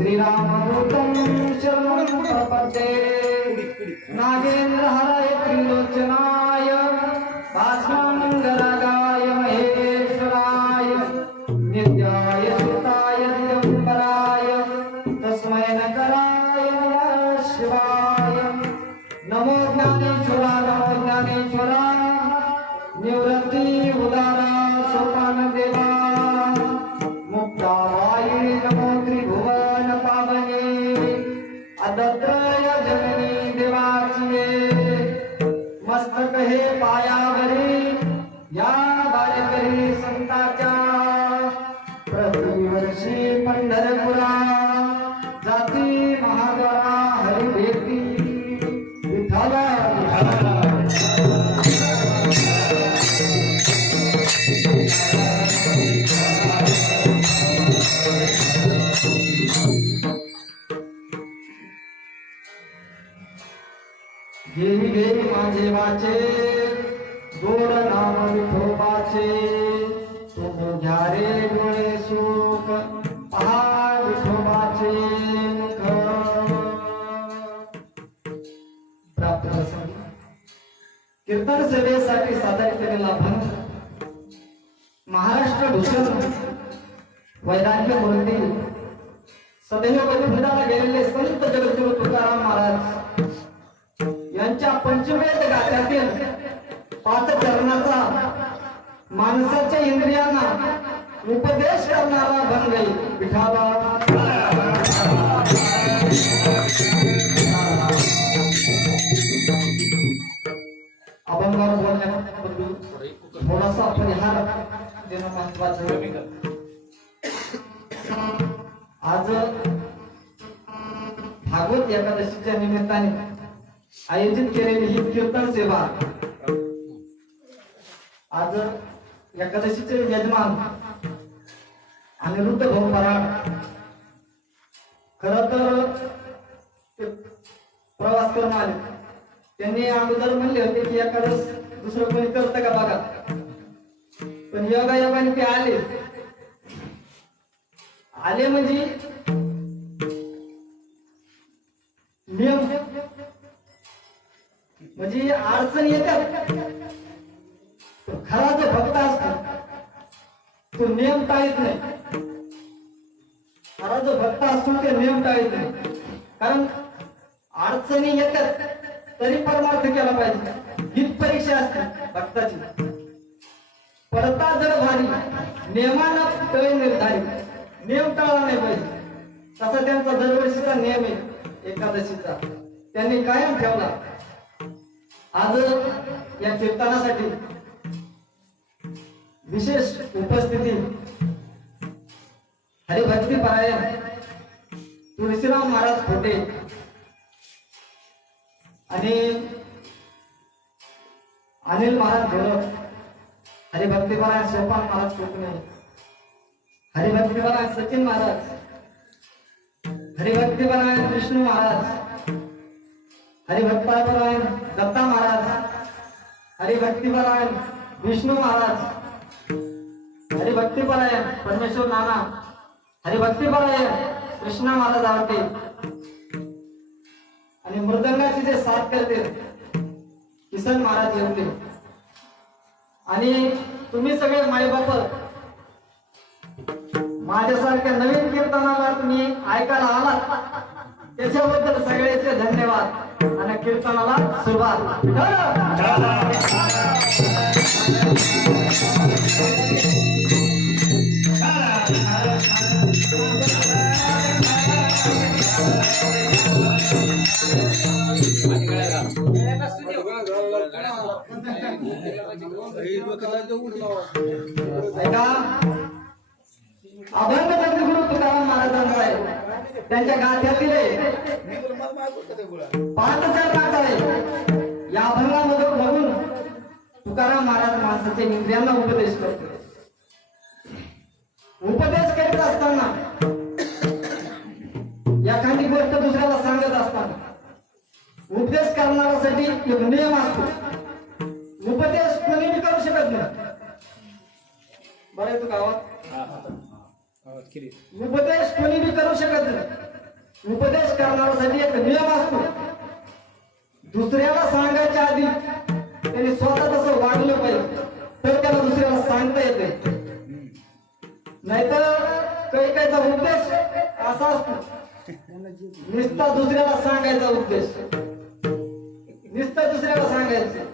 श्रीरामदूतं शरणं प्रपद्ये नागेन्द्रहराय त्रिलोचनाय भास्वमङ्गलगाय महेश्वराय नित्याय सुताय दिगम्बराय तस्मै नकराय नमः शिवाय। नमो ज्ञानेश्वरा नमो ज्ञानेश्वरा निवृत्ति उदारा सोपान देवा मुक्तावायी नमो त्रिभुवन पावने अदत्रय जननी देवाची मस्तक हे पायावरी या दारेकरी संताच्या प्रतिवर्षी पंढरपुरा जाती महाद्वारा हरिभेटी विठाला घेरी घेरी माझे वाचे गोड नाम विठोबाचे तुम्ही घ्या रे डोळे सुख पहा विठोबाचे मुख। प्राप्त प्रसंग कीर्तन सेवेसाठी सादर केलेला भंग महाराष्ट्र भूषण वैराग्य मूर्ती सदैव वैकुंठाला गेलेले संत जगद्गुरु तुकाराम महाराज यांच्या पंचवेद गाथ्यातील 5 चरणाचा माणसाच्या इंद्रियांना उपदेश करणारा भंग विठाला। अभंगावर बोलण्यापूर्वी थोडासा परिहार देणं महत्वाचं। आज भागवत एकादशीच्या निमित्ताने आयोजित केलेली ही कीर्तन सेवा आज एकादशीचे यजमान अनिरुद्ध भाऊ पराड खरं तर प्रवास करून आले। त्यांनी अगोदर म्हणले होते की एकादश दुसरं कोणी करतं का बघा, पण योगायोगाने ते आले म्हणजे नियम म्हणजे अडचण येतात। खरा जो भक्त असतो तो नियम टाळीत नाही, खरा जो भक्त असतो ते नियम टाळीत नाही। कारण अडचणी येतात तरी परमार्थ केला पाहिजे, हीच परीक्षा असते भक्ताची। पडता जड भारी नियमानं तळ निर्धारित, नियम टाळला नाही पाहिजे। तसा त्यांचा दरवर्षीचा नियम आहे एकादशीचा, त्यांनी कायम ठेवला। आज या कीर्तनासाठी विशेष उपस्थिती हरिभक्ती पारायण तुळशीराम महाराज खोटे आणि अनिल महाराज घोरप, हरिभक्ती पारायण सोपान महाराज कोकणे, हरिभक्ती पारायण सचिन महाराज, हरिभक्ती पारायण विष्णू महाराज, हरिभक्तापरायण दत्ता महाराज, हरिभक्तीपरायण विष्णू महाराज, हरिभक्तीपरायण परमेश्वर नाना, हरिभक्तीपरायण कृष्णा महाराज आवडते आणि मृदंगाची जे साथ करते किसन महाराज येते। आणि तुम्ही सगळे मायबाप माझ्यासारख्या नवीन कीर्तनाला तुम्ही ऐकायला आलात त्याच्याबद्दल सगळ्याचे धन्यवाद आणि कीर्तनाला सुरुवात। अभंग जगद्गुरु तुकाराम महाराजांचा आहे, त्यांच्या गाथ्यातील 5 चरणाचा आहे। या अभंगामधून बघून तुकाराम महाराज माणसाच्या इंद्रियांना उपदेश करतो। उपदेश करीत असताना एखादी गोष्ट दुसऱ्याला सांगत असताना उपदेश करणाऱ्यासाठी एक नियम असतो, उपदेश कोणी करू शकत नाही। बरं येतो गावात उपदेश कोणी बी करू शकत नाही. उपदेश करण्यासाठी एक नियम असतो. दुसऱ्याला सांगायच्या आधी त्यांनी स्वतः तसं वागलं पाहिजे तर त्याला दुसऱ्याला सांगता येते. नाहीतर काही काहीचा उद्देश असा असतो नुसता दुसऱ्याला सांगायचा उद्देश, नुसतं दुसऱ्याला सांगायचं.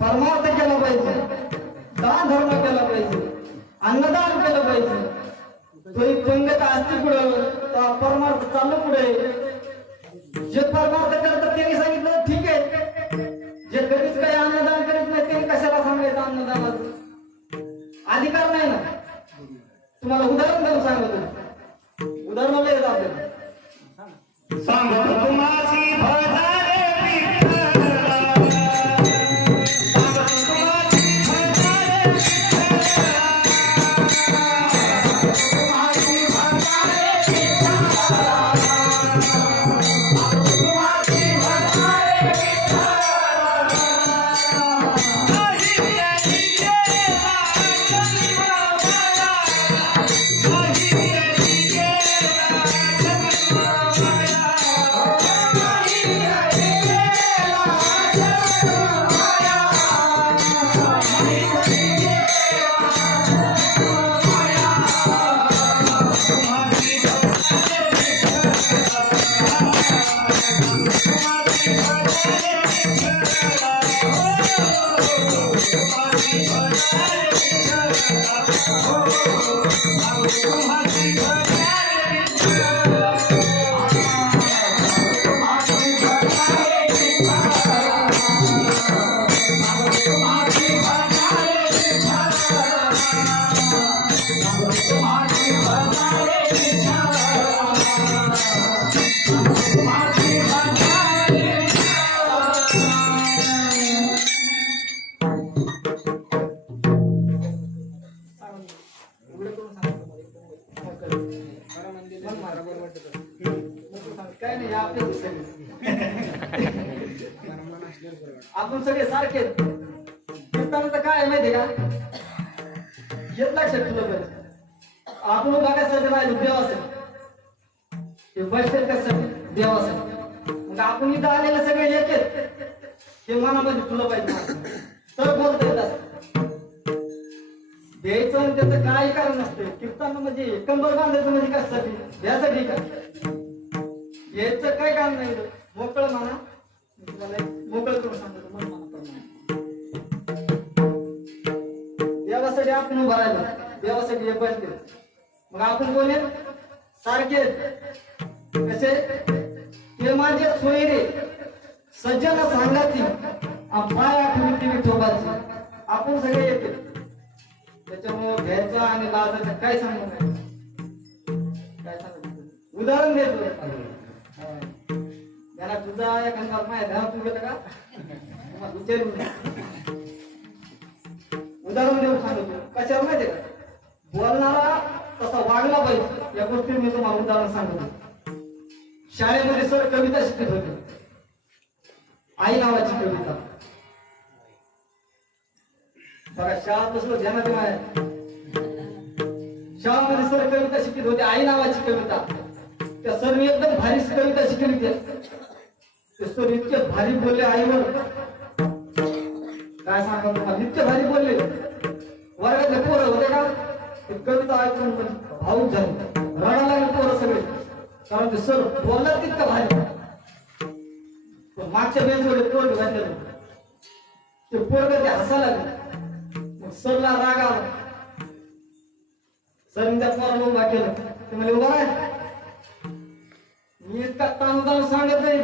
परमार्थ केला पाहिजे, दान धर्म केला पाहिजे, अन्नदान केलं पाहिजे. तरी पंगत असते पुढं तर परमार्थ चाललं पुढे. जे परमार्थ करतात त्यांनी सांगितलं ठीक आहे, जे कधीच काही अन्नदान करीत नाही त्यांनी कशाला सांगायचं अन्नदानाचं? अधिकार नाही ना. तुम्हाला उदाहरण देऊन सांगतो, उदाहरण येत आपल्याला सांगतो तुम्हासी भजारे विठ्ठला, सांगतो तुम्हासी भजारे विठ्ठला, सांगतो तुम्हासी भजारे विठ्ठला, सांगतो तुम्हासी भजारे विठ्ठला. काय नाही आपले आपण सगळे सारखे. कीर्तनाचं काय माहितीये का? येत लक्षात तुला पाहिजे. आपण बघायसाठी राहिलो देवासाठी, ते बसते त्यासाठी देवासाठी. मग आपण इथं आलेले सगळे येतात ते मनामध्ये तुला पाहिजे तर बोलता येत असत. द्यायचं आणि त्याचं काय कारण नसतं. कीर्तन म्हणजे कंबर बांधायचं म्हणजे कशासाठी? यासाठी का? यायचं काय काम नाही. मोकळं म्हणा, मोकळं करून सांगतो मन म्हणा. देवासाठी आपण उभा राहिलो, देवासाठी हे बसले. मग आपण कोण आहेत? सारखे कसे? ते माझे सोयरे सज्जन सांगायची पाय आठवून ती विठोबाची. आपण सगळे येते. त्याच्यामुळे घ्यायचं आणि लाजायचं काय सांगू नाही. काय सांगू उदाहरण देतो. त्याला तुझा एखादा माहिती ध्यान तू गेलं का? विचारून उदाहरण देऊन सांगतो. कशावर माहितीये का? बोलणारा तसा वागला पाहिजे या गोष्टी मी तुम्हाला उदाहरण सांगतो. शाळेमध्ये सर कविता शिकत होते, आई नावाची कविता. बघा शाळा तसलं ध्यानात आहे. शाळेमध्ये सर कविता शिकत होते, आई नावाची कविता. त्या सर एकदम भारी कविता शिकली. ते सर इतके भारी बोलले आईवर, काय सांगा तुम्हाला, इतके भारी बोलले. वर्गातले पोरं होते का ते कविता ऐकून भाऊक झाले, रडायला लागले पोरं सगळे. कारण ते सर बोलला तितकं भारी. मागच्या बेंचवर पोरग घातलेलं, ते पोरग ते हसायला लागले. मग सरला राग आला. सर त्या पोराला उभा केलं. ते म्हणजे उभा आहे, मी इतका ताणून सांगत नाही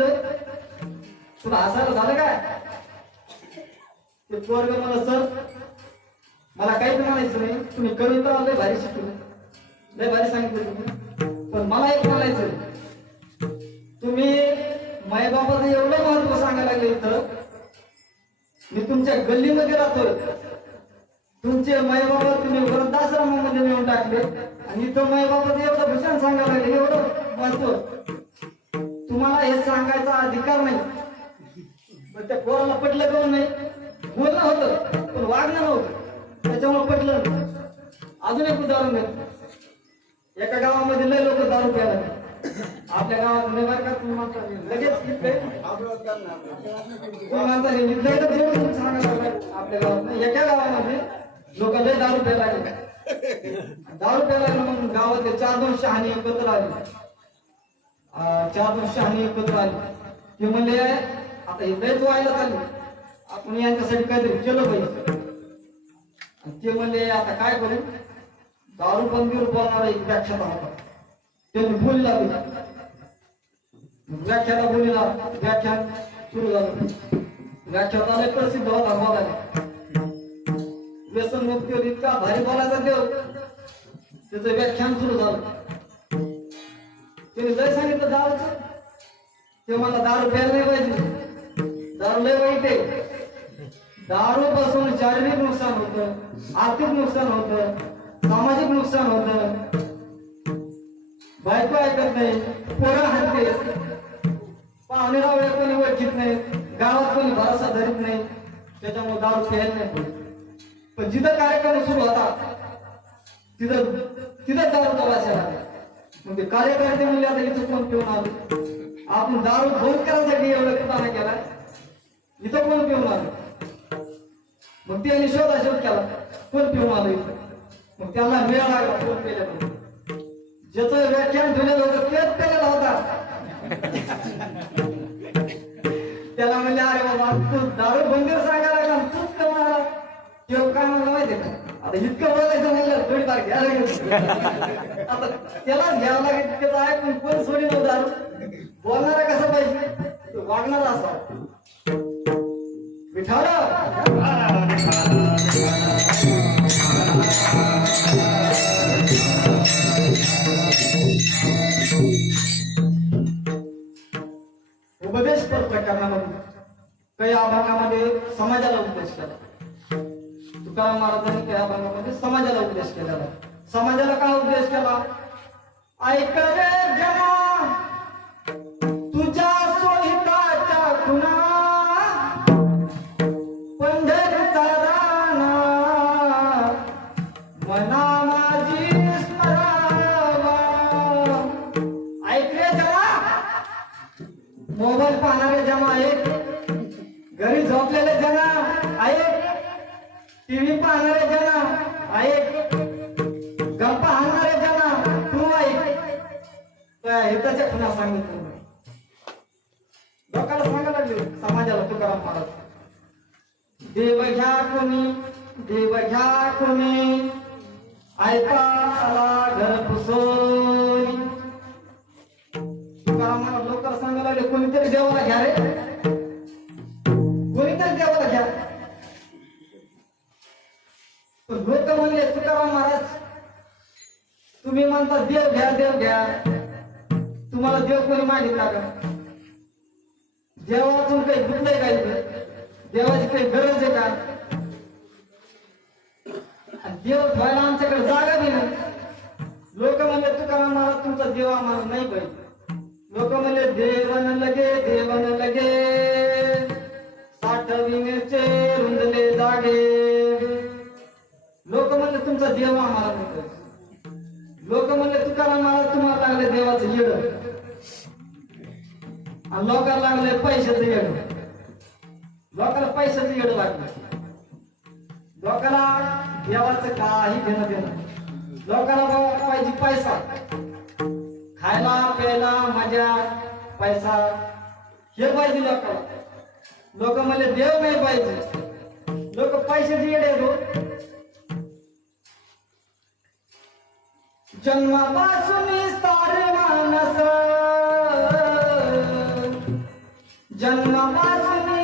तुला हसायला झालं काय? ते पोरग मला सर मला काहीच म्हणायचं नाही, तुम्ही कविता लय भारी शिकवली, लय भारी सांगितलं तुम्ही, पण मला एक म्हणायचं, तुम्ही माय बाबाचं एवढं महत्व सांगायला लागले. इथं मी तुमच्या गल्लीमध्ये राहतोय, तुमचे माय बाबा तुम्ही वृद्धाश्रमामध्ये नेऊन टाकले आणि इथं माय बाबाचं एवढं भूषण सांगायला लागले, एवढं महत्व. तुम्हाला हे सांगायचा अधिकार नाही. पण त्या पोराला पटलं करून नाही, बोलणं होतं पण वागणं नव्हतं, त्याच्यामुळे पटलं. अजून एक उदाहरण देतो. एका गावामध्ये लय लोक दारू प्यायला लागले. आपल्या गावात नाही बरं का, तुम्ही म्हणता लगेच इथले तुम्ही म्हणता इथलं इथं जेवढं सांगायला लागलं आपल्या गावात नाही. एका गावामध्ये लोक लय दारू प्यायला लागले. दारू प्यायला लागले म्हणून गावातले 4-2 शहाणे एकत्र आले. 4-2 शहाणे एकत्र आले. ते म्हणले आता हे लयच व्हायला चालले, आपण यांच्यासाठी काहीतरी केलं पाहिजे. ते म्हणले आता काय करू, दारू बंदीवर बोलणारा एक व्याख्याता होता, त्यांनी बोली लागली. व्याख्याता बोलीला व्याख्यान सुरू झालं. व्याख्याताला प्रसिद्ध होता बोलायला. व्यसन मुक्तीवर इतका भारी बोलायचा देव, त्याचं व्याख्यान सुरू झालं. त्याने लय सांगितलं दारूचं. ते मला दारू प्यायला नाही पाहिजे, दारू लय वाईट आहे. दारू पासून शारीरिक नुकसान होतं, आर्थिक नुकसान होतं, सामाजिक नुकसान होतं. बायको ऐकत नाही, पोरं हाणते, पाहुणे रावळे कोणी ओळखीत नाही, गावात कोणी भरोसा धरीत नाही. त्याच्यामुळे दारू प्यायला नाही पाहिजे. पण जिथं कार्यक्रम सुरू होता तिथं दारूचा वास यायला लागला. मग ते कार्यकर्ते म्हणले आता इथं कोण पिऊन आलो, आपण दारू बंद करायसाठी एवढा कुटाणा केला, इथं कोण पिऊन आलो. मग त्यांनी शोधाशोध केला, कोण पिऊन आलो इथं. मग त्यांना वेळ लागला कोण पेलेलं. ज्याचं व्याख्यान ठेवलेलं होतं तेच पेलेला होता. त्याला म्हणजे अरे बाबा तू दारू बंदीवर सांगायला लागला, तूच का म्हणाला. तेव्हा काय म्हणलं माहितीये का, आता इतकं बोलायचं म्हणलं थोडीफार घ्यायला लागेल. आता त्यालाच घ्यावं लागेल. त्याचं ऐकून कोण सोडी नव्हतं दारू. बोलणारा कसा पाहिजे, वागणारा असा. विठाला उपदेश प्रकरणामध्ये काही अभंगामध्ये समाजाला उपदेश केला. तुकाराम महाराजांनी काही अभंगामध्ये समाजाला उपदेश केलेला. समाजाला काय उपदेश केला, ऐक रे जना तुझ्या सोहिताच्या खुणा, पंढरीचा राणा मना माझी स्मरावा. ऐक रे जना, मोबाईल पाहणारे जमा आहेत, घरी झोपलेले जना आहेत, टीव्ही पाहणारे जना आहेत, गप्पा हाणणारे जना तू ऐक. हिताच्या खुणा सांगितलं लोकांना सांगायला लागले समाजाला तुकाराम महाराज. देव घ्या कोणी, देव घ्या कोणी, ऐका आला घर पुसोनी. तुकाराम महाराज लोकांना सांगायला लागले कोणीतरी देवाला घ्या रे, कोणीतरी देवाला घ्या. लोक म्हणले तुकाराम महाराज तुम्ही म्हणता देव घ्या देव घ्या, तुम्हाला देव कोणी मागितला का, देवातून काही गुंतलंय का, देवाची काही गरज आहे का, देव ठेवायला आमच्याकडे जागा बी नाही. लोक म्हणले तुकाराम महाराज तुमचा देव आम्हाला नाही पाहिजे. लोक म्हणले देवन लगे साठविनेचे रुंदले जागे. लोक म्हणले तुमचा देव आम्हाला नाही पाहिजे. लोक म्हणले तुकाराम महाराज तुम्हाला लागले देवाचं येड, आणि लोकांना लागले पैशाचं येड. लोकांना पैशाचं येड लागलं. लोकांना देवाचं काही घेणं देणं. लोकांना बाबा पाहिजे पैसा, खायला प्यायला मजा पैसा हे पाहिजे लोकांना. लोक म्हणले देव नाही पाहिजे. लोक पैशाचे येडे आहेत. जन्मापासून सारे मानस, जन्मापासून